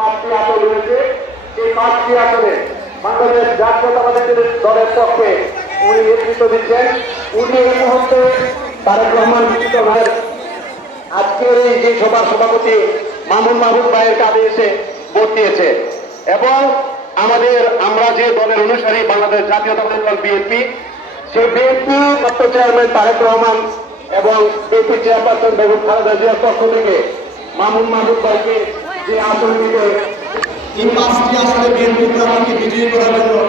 পাঁচটি আসন রয়েছে। এই পাঁচটি আসনে বাংলাদেশ জাতীয়তাবাদী দলের পক্ষে উনি নেতৃত্ব দিচ্ছেন। উনি এই মুহূর্তে তারেক রহমান বিজিত ভাইয়ের আজকের এই যে সভার সভাপতি মামুন মাহবুব ভাইয়ের কাছে এসে ভোট দিয়েছে। এবং আমাদের, আমরা যে দলের অনুসারী বাংলাদেশ জাতীয়তাবাদী দল বিএনপি, সেই বিএনপি পত্র চেয়ারম্যান তারেক রহমান এবং বিএনপি চেয়ারপারসন বেগম খালেদা জিয়ার পক্ষ থেকে মামুন মাহবুব ভাইকে যে নিতে এই পাঁচটি আসলে বিএনপি প্রার্থীকে বিজয়ী করার জন্য